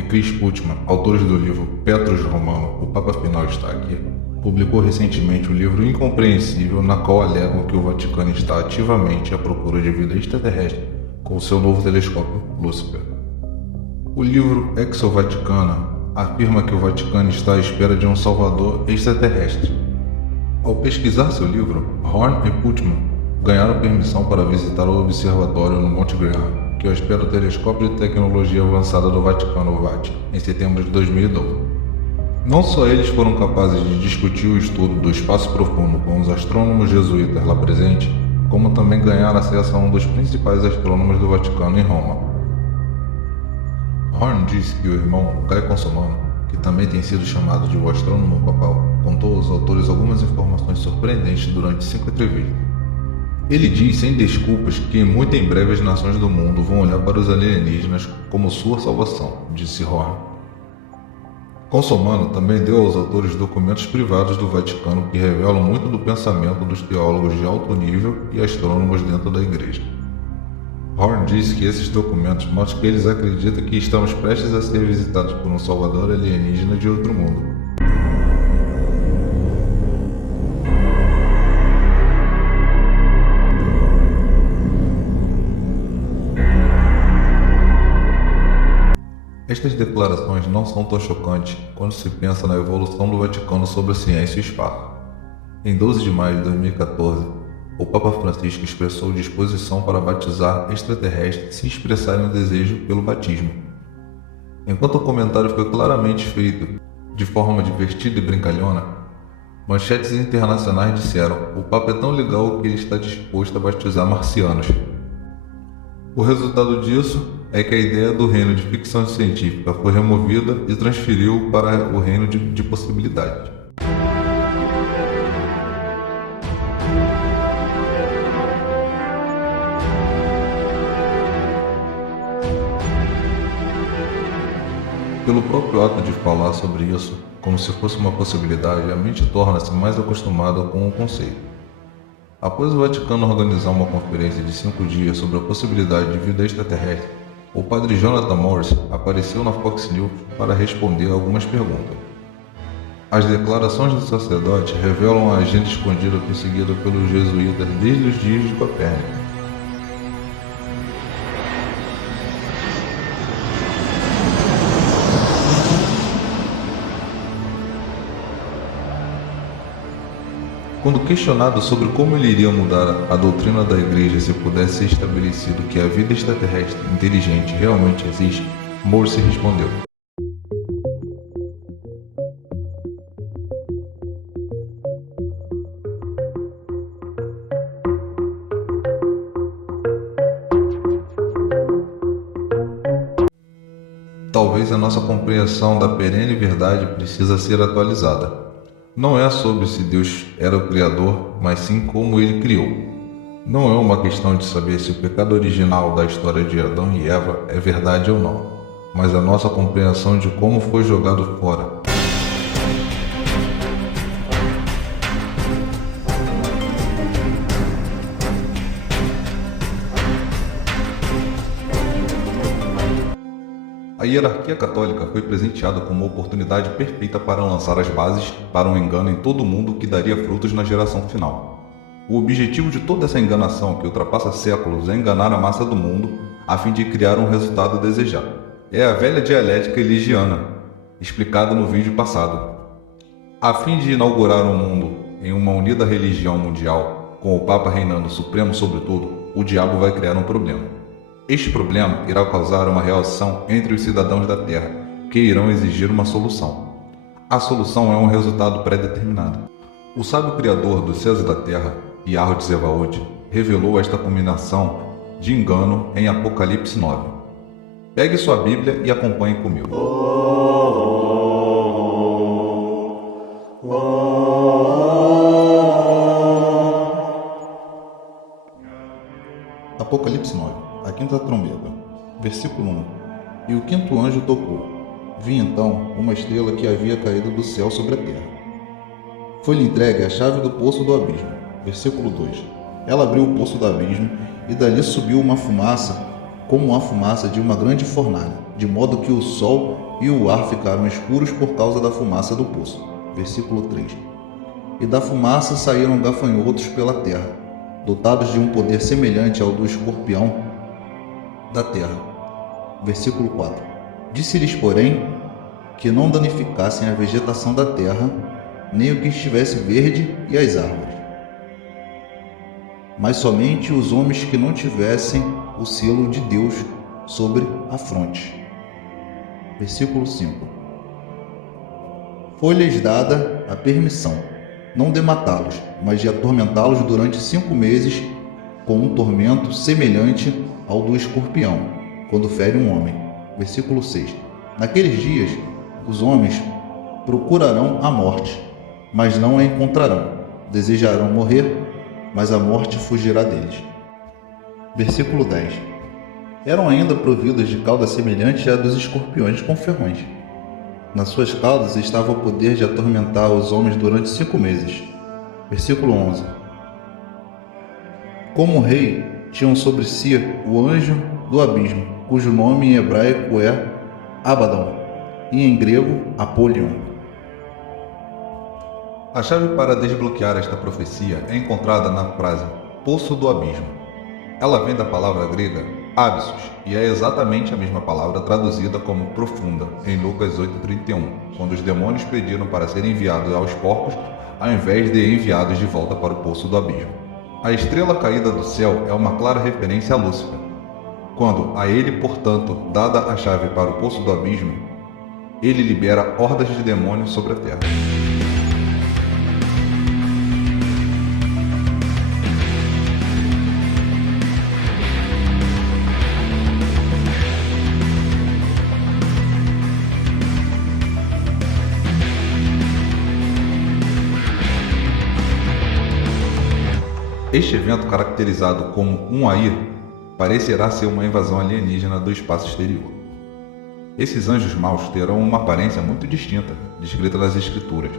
e Chris Putman, autores do livro Petrus Romano, o Papa Final está aqui, publicou recentemente o livro Incompreensível, na qual alegam que o Vaticano está ativamente à procura de vida extraterrestre com seu novo telescópio Lúcifer. O livro Exo Vaticana afirma que o Vaticano está à espera de um salvador extraterrestre. Ao pesquisar seu livro, Horn e Putman ganharam permissão para visitar o observatório no Monte Graham, que hospeda o telescópio de tecnologia avançada do Vaticano VAT, em setembro de 2012. Não só eles foram capazes de discutir o estudo do espaço profundo com os astrônomos jesuítas lá presentes, como também ganharam acesso a um dos principais astrônomos do Vaticano em Roma. Horn disse que o irmão Guy Consomano, que também tem sido chamado de o astrônomo papal, contou aos autores algumas informações surpreendentes durante 5 entrevistas. Ele diz sem desculpas que muito em breve as nações do mundo vão olhar para os alienígenas como sua salvação, disse Horn. Consomano também deu aos autores documentos privados do Vaticano que revelam muito do pensamento dos teólogos de alto nível e astrônomos dentro da igreja. Horn disse que esses documentos mostram que eles acreditam que estamos prestes a ser visitados por um salvador alienígena de outro mundo. Estas declarações não são tão chocantes quando se pensa na evolução do Vaticano sobre a ciência e o espaço. Em 12 de maio de 2014, o Papa Francisco expressou disposição para batizar extraterrestres se expressarem o desejo pelo batismo. Enquanto o comentário foi claramente feito de forma divertida e brincalhona, manchetes internacionais disseram: o Papa é tão legal que ele está disposto a batizar marcianos. O resultado disso é que a ideia do reino de ficção científica foi removida e transferiu para o reino de possibilidades. Pelo próprio ato de falar sobre isso, como se fosse uma possibilidade, a mente torna-se mais acostumada com o conceito. Após o Vaticano organizar uma conferência de 5 dias sobre a possibilidade de vida extraterrestre, o padre Jonathan Morris apareceu na Fox News para responder algumas perguntas. As declarações do sacerdote revelam a agenda escondida perseguida pelos jesuítas desde os dias de Copérnico. Quando questionado sobre como ele iria mudar a doutrina da igreja se pudesse ser estabelecido que a vida extraterrestre inteligente realmente existe, Morse respondeu: talvez a nossa compreensão da perene verdade precisa ser atualizada. Não é sobre se Deus era o Criador, mas sim como Ele criou. Não é uma questão de saber se o pecado original da história de Adão e Eva é verdade ou não, mas a nossa compreensão de como foi jogado fora. A hierarquia católica foi presenteada com uma oportunidade perfeita para lançar as bases para um engano em todo o mundo que daria frutos na geração final. O objetivo de toda essa enganação, que ultrapassa séculos, é enganar a massa do mundo a fim de criar um resultado desejado. É a velha dialética eligiana, explicada no vídeo passado. A fim de inaugurar um mundo em uma unida religião mundial, com o Papa reinando supremo sobre tudo, o diabo vai criar um problema. Este problema irá causar uma reação entre os cidadãos da Terra, que irão exigir uma solução. A solução é um resultado pré-determinado. O sábio criador dos céus e da terra, Yahweh Tsevaot, revelou esta combinação de engano em Apocalipse 9. Pegue sua Bíblia e acompanhe comigo. Apocalipse 9. A quinta trombeta, versículo 1. E o quinto anjo tocou. Vi então uma estrela que havia caído do céu sobre a terra. Foi-lhe entregue a chave do poço do abismo. Versículo 2. Ela abriu o poço do abismo, e dali subiu uma fumaça como a fumaça de uma grande fornalha, de modo que o sol e o ar ficaram escuros por causa da fumaça do poço. Versículo 3. E da fumaça saíram gafanhotos pela terra, dotados de um poder semelhante ao do escorpião da terra. Versículo 4. Disse-lhes, porém, que não danificassem a vegetação da terra, nem o que estivesse verde e as árvores, mas somente os homens que não tivessem o selo de Deus sobre a fronte. Versículo 5. Foi-lhes dada a permissão, não de matá-los, mas de atormentá-los durante 5 meses com um tormento semelhante ao do escorpião, quando fere um homem. Versículo 6. Naqueles dias, os homens procurarão a morte, mas não a encontrarão. Desejarão morrer, mas a morte fugirá deles. Versículo 10. Eram ainda providos de cauda semelhante à dos escorpiões com ferrões. Nas suas caudas estava o poder de atormentar os homens durante 5 meses. Versículo 11. Como rei, tinham sobre si o anjo do abismo, cujo nome em hebraico é Abaddon, e em grego Apolion. A chave para desbloquear esta profecia é encontrada na frase Poço do Abismo. Ela vem da palavra grega abyssos e é exatamente a mesma palavra traduzida como profunda em Lucas 8,31, quando os demônios pediram para serem enviados aos porcos ao invés de enviados de volta para o Poço do Abismo. A estrela caída do céu é uma clara referência a Lúcifer. Quando a ele, portanto, dada a chave para o Poço do Abismo, ele libera hordas de demônios sobre a terra. Este evento, caracterizado como um Air, parecerá ser uma invasão alienígena do espaço exterior. Esses anjos maus terão uma aparência muito distinta, descrita nas Escrituras.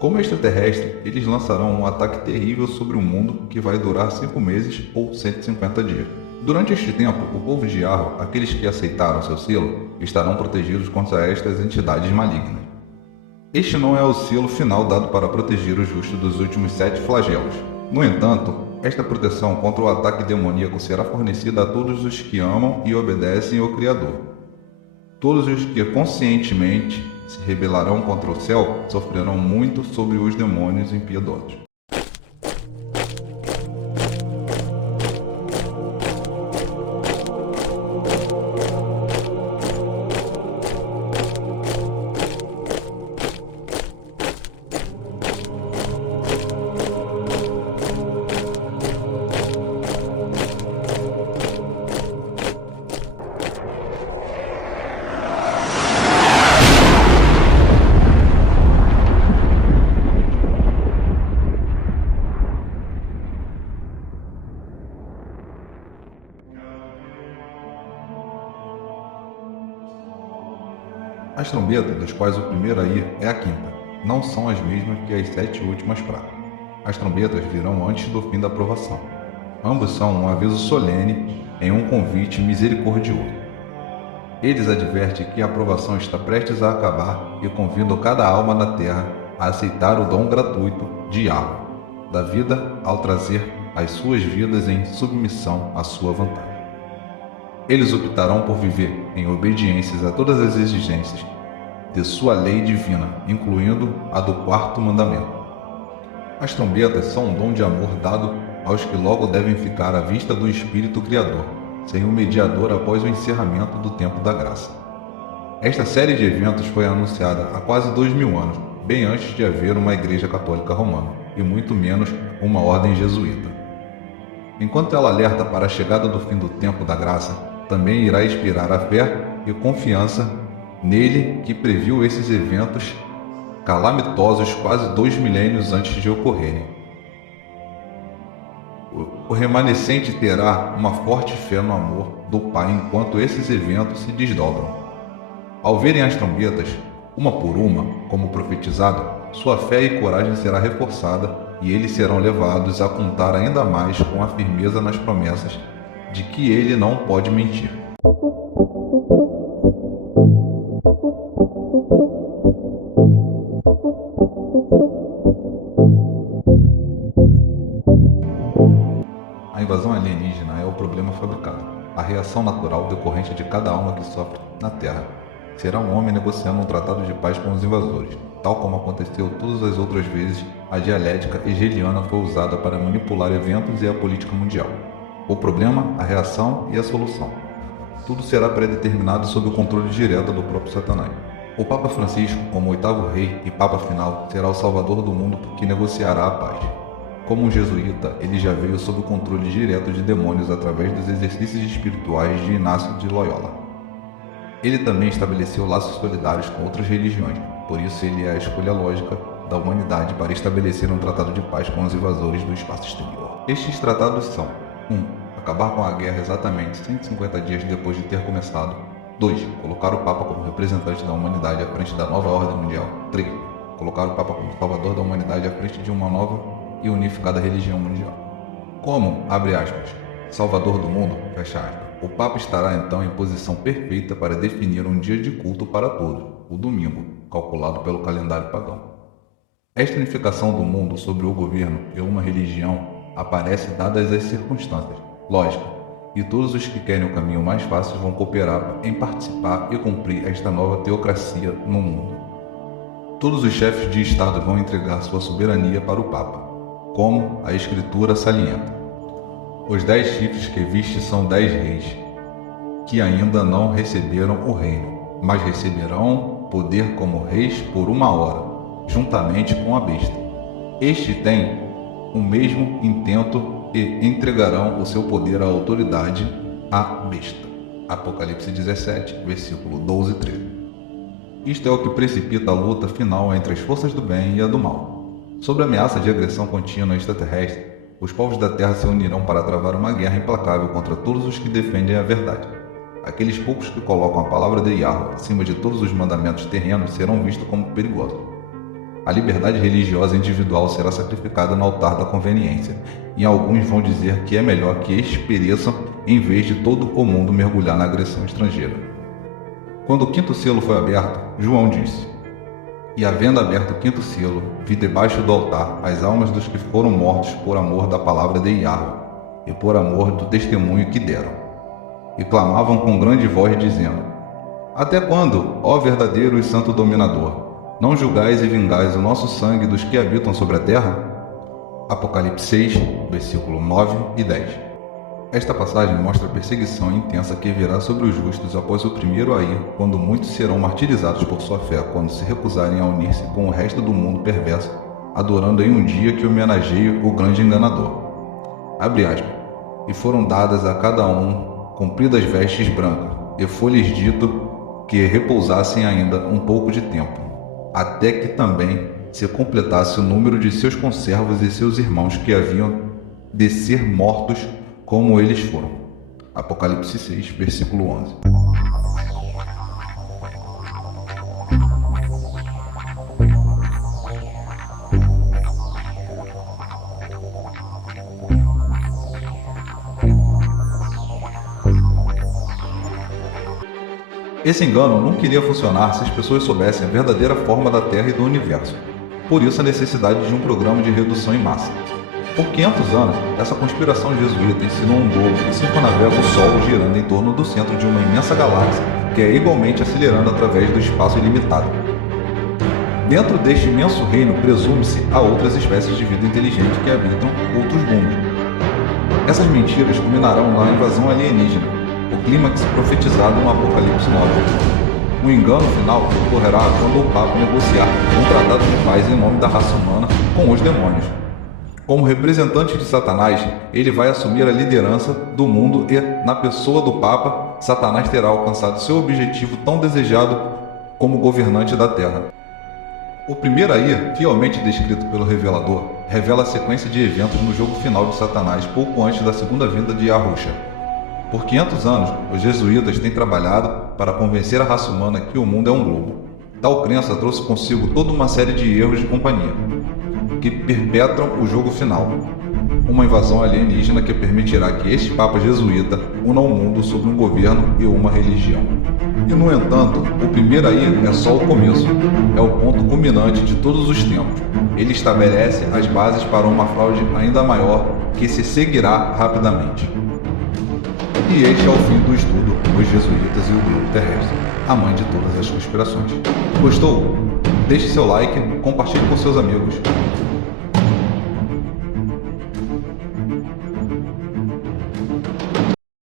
Como extraterrestre, eles lançarão um ataque terrível sobre um mundo que vai durar 5 meses ou 150 dias. Durante este tempo, o povo de Yarrow, aqueles que aceitaram seu selo, estarão protegidos contra estas entidades malignas. Este não é o selo final dado para proteger o justo dos últimos 7 flagelos. No entanto, esta proteção contra o ataque demoníaco será fornecida a todos os que amam e obedecem ao Criador. Todos os que conscientemente se rebelarão contra o céu sofrerão muito sobre os demônios impiedosos. As trombetas, das quais o primeiro a ir é a quinta, não são as mesmas que as 7 últimas pragas. As trombetas virão antes do fim da provação. Ambos são um aviso solene em um convite misericordioso. Eles advertem que a provação está prestes a acabar e convidam cada alma na terra a aceitar o dom gratuito de Yahweh, da vida, ao trazer as suas vidas em submissão à sua vontade. Eles optarão por viver em obediências a todas as exigências de sua lei divina, incluindo a do 4º mandamento. As trombetas são um dom de amor dado aos que logo devem ficar à vista do Espírito Criador, sem um mediador após o encerramento do tempo da graça. Esta série de eventos foi anunciada há quase 2000 anos, bem antes de haver uma Igreja Católica Romana, e muito menos uma ordem jesuíta. Enquanto ela alerta para a chegada do fim do tempo da graça, também irá inspirar a fé e confiança nele que previu esses eventos calamitosos quase 2 milênios antes de ocorrerem. O remanescente terá uma forte fé no amor do Pai enquanto esses eventos se desdobram. Ao verem as trombetas, uma por uma, como profetizado, sua fé e coragem será reforçada e eles serão levados a contar ainda mais com a firmeza nas promessas de que ele não pode mentir. A invasão alienígena é o problema fabricado, a reação natural decorrente de cada alma que sofre na Terra. Será um homem negociando um tratado de paz com os invasores. Tal como aconteceu todas as outras vezes, a dialética hegeliana foi usada para manipular eventos e a política mundial. O problema, a reação e a solução. Tudo será predeterminado sob o controle direto do próprio Satanás. O Papa Francisco, como oitavo rei e Papa final, será o salvador do mundo que negociará a paz. Como um jesuíta, ele já veio sob o controle direto de demônios através dos exercícios espirituais de Inácio de Loyola. Ele também estabeleceu laços solidários com outras religiões, por isso ele é a escolha lógica da humanidade para estabelecer um tratado de paz com os invasores do espaço exterior. Estes tratados são: 1. Acabar com a guerra exatamente 150 dias depois de ter começado. 2. Colocar o Papa como representante da humanidade à frente da nova ordem mundial. 3. Colocar o Papa como salvador da humanidade à frente de uma nova e unificada religião mundial. Como, abre aspas, salvador do mundo, fecha aspas, o Papa estará então em posição perfeita para definir um dia de culto para todos, o domingo, calculado pelo calendário pagão. Esta unificação do mundo sobre o governo e uma religião aparece dadas as circunstâncias, lógica, e todos os que querem o caminho mais fácil vão cooperar em participar e cumprir esta nova teocracia no mundo. Todos os chefes de Estado vão entregar sua soberania para o Papa, como a Escritura salienta. Os 10 chifres que viste são 10 reis, que ainda não receberam o reino, mas receberão poder como reis por 1 hora, juntamente com a besta. Este tem o mesmo intento e entregarão o seu poder à autoridade à besta. Apocalipse 17, versículo 12 e 13. Isto é o que precipita a luta final entre as forças do bem e a do mal. Sob a ameaça de agressão contínua extraterrestre, os povos da Terra se unirão para travar uma guerra implacável contra todos os que defendem a verdade. Aqueles poucos que colocam a palavra de Yahweh acima de todos os mandamentos terrenos serão vistos como perigosos. A liberdade religiosa individual será sacrificada no altar da conveniência, e alguns vão dizer que é melhor que estes pereçam em vez de todo o mundo mergulhar na agressão estrangeira. Quando o 5º selo foi aberto, João disse: "E havendo aberto o 5º selo, vi debaixo do altar as almas dos que foram mortos por amor da palavra de Yahweh e por amor do testemunho que deram. E clamavam com grande voz, dizendo: Até quando, ó verdadeiro e santo dominador, não julgais e vingais o nosso sangue dos que habitam sobre a terra?" Apocalipse 6, versículo 9 e 10. Esta passagem mostra a perseguição intensa que virá sobre os justos após o primeiro a ir, quando muitos serão martirizados por sua fé, quando se recusarem a unir-se com o resto do mundo perverso, adorando em um dia que homenageie o grande enganador. Abre aspas. E foram dadas a cada um compridas vestes brancas, e foi-lhes dito que repousassem ainda um pouco de tempo, até que também se completasse o número de seus conservos e seus irmãos que haviam de ser mortos como eles foram. Apocalipse 6, versículo 11. Esse engano nunca iria funcionar se as pessoas soubessem a verdadeira forma da Terra e do Universo. Por isso a necessidade de um programa de redução em massa. Por 500 anos, essa conspiração jesuíta ensinou um globo que circunnavega o Sol girando em torno do centro de uma imensa galáxia, que é igualmente acelerando através do espaço ilimitado. Dentro deste imenso reino, presume-se a outras espécies de vida inteligente que habitam outros mundos. Essas mentiras culminarão na invasão alienígena, o clímax profetizado no Apocalipse 9. O engano final ocorrerá quando o Papa negociar um tratado de paz em nome da raça humana com os demônios. Como representante de Satanás, ele vai assumir a liderança do mundo e, na pessoa do Papa, Satanás terá alcançado seu objetivo tão desejado como governante da Terra. O primeiro aí, fielmente descrito pelo revelador, revela a sequência de eventos no jogo final de Satanás pouco antes da segunda vinda de Yahusha. Por 500 anos, os jesuítas têm trabalhado para convencer a raça humana que o mundo é um globo. Tal crença trouxe consigo toda uma série de erros de companhia, que perpetram o jogo final. uma invasão alienígena que permitirá que este Papa jesuíta una o mundo sob um governo e uma religião. E no entanto, o primeiro aí é só o começo, é o ponto culminante de todos os tempos. Ele estabelece as bases para uma fraude ainda maior que se seguirá rapidamente. E este é o fim do estudo Os Jesuítas e o Globo Terrestre, a mãe de todas as conspirações. Gostou? Deixe seu like, compartilhe com seus amigos.